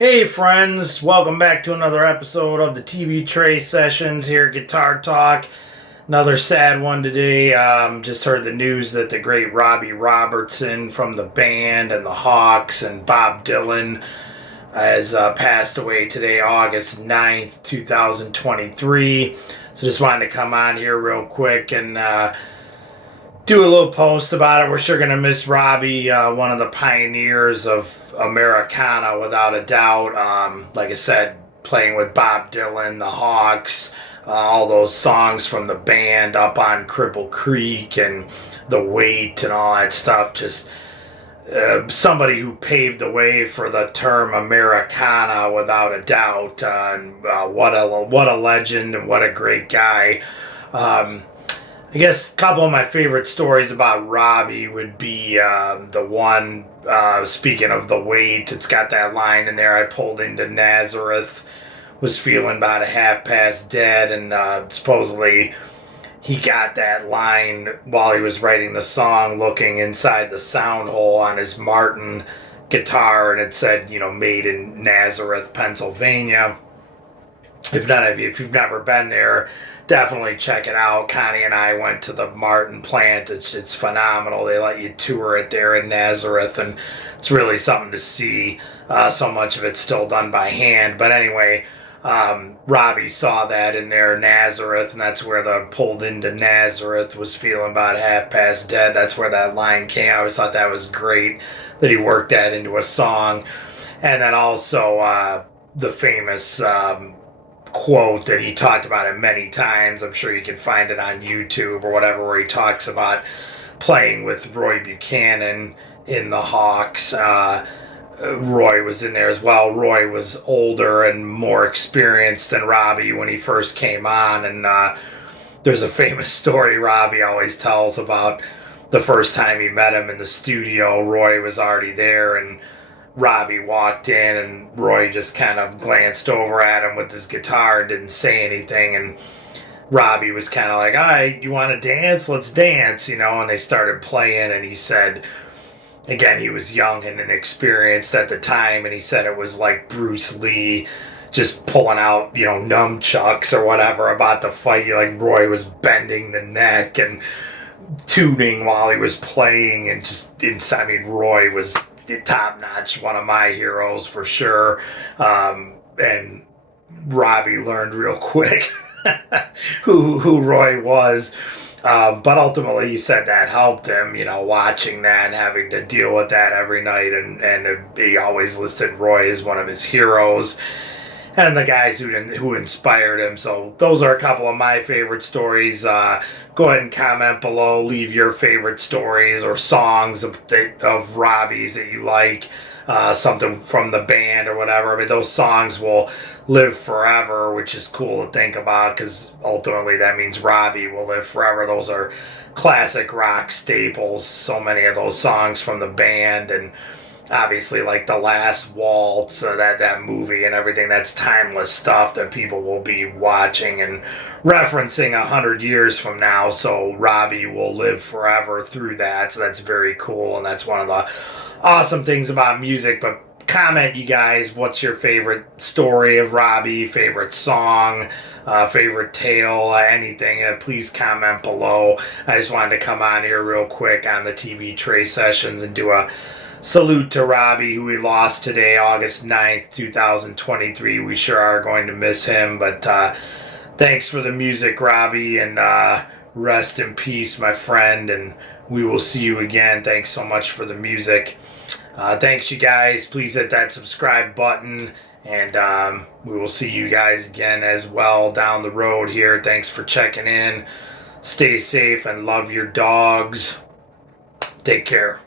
Hey friends, welcome back to another episode of the TV Tray Sessions here at Guitar Talk. Another sad one today. Just heard the news that the great Robbie Robertson from the band and the Hawks and Bob Dylan has passed away today, August 9th, 2023. So just wanted to come on here real quick and do a little post about it. We're sure going to miss Robbie, one of the pioneers of Americana, without a doubt. Like I said, playing with Bob Dylan, the Hawks, all those songs from the band, Up on Cripple Creek and The Weight and all that stuff. Just somebody who paved the way for the term Americana, without a doubt. What a legend and what a great guy. I guess a couple of my favorite stories about Robbie would be the one, speaking of the weight, it's got that line in there, I pulled into Nazareth, was feeling about a half past dead, and supposedly he got that line while he was writing the song, looking inside the sound hole on his Martin guitar, and it said, made in Nazareth, Pennsylvania. If you've never been there, definitely check it out. Connie and I went to the Martin plant. It's phenomenal. They let you tour it there in Nazareth, and it's really something to see. So much of it's still done by hand. But anyway, Robbie saw that in there, Nazareth, and that's where the pulled into Nazareth, was feeling about half past dead. That's where that line came. I always thought that was great that he worked that into a song. And then also the famous quote that he talked about it many times. I'm sure you can find it on YouTube or whatever, where he talks about playing with Roy Buchanan in the Hawks. Roy was in there as well. Roy was older and more experienced than Robbie when he first came on, and there's a famous story Robbie always tells about the first time he met him in the studio. Roy was already there, and Robbie walked in, and Roy just kind of glanced over at him with his guitar and didn't say anything, and Robbie was kind of like, all right, you want to dance? Let's dance, and they started playing, and he said, again, he was young and inexperienced at the time, and he said it was like Bruce Lee just pulling out, nunchucks or whatever about the fight. Like, Roy was bending the neck and tuning while he was playing, and just inside, Roy was top notch, one of my heroes for sure. And Robbie learned real quick who Roy was. But ultimately, he said that helped him, watching that and having to deal with that every night. And he always listed Roy as one of his heroes and the guys who inspired him. So those are a couple of my favorite stories. Go ahead and comment below. Leave your favorite stories or songs of Robbie's that you like. Something from the band or whatever. Those songs will live forever, which is cool to think about, because ultimately that means Robbie will live forever. Those are classic rock staples. So many of those songs from the band, and obviously like The Last Waltz, that movie and everything. That's timeless stuff that people will be watching and referencing 100 years from now. So Robbie will live forever through that. So that's very cool, and that's one of the awesome things about music. But comment, you guys, what's your favorite story of Robbie, favorite song, favorite tale, anything. Please comment below. I just wanted to come on here real quick on the TV Tray Sessions and do a salute to Robbie, who we lost today, August 9th, 2023. We sure are going to miss him, but thanks for the music, Robbie, and rest in peace, my friend, and we will see you again. Thanks so much for the music. Thanks, you guys. Please hit that subscribe button, and we will see you guys again as well down the road here. Thanks for checking in. Stay safe and love your dogs. Take care.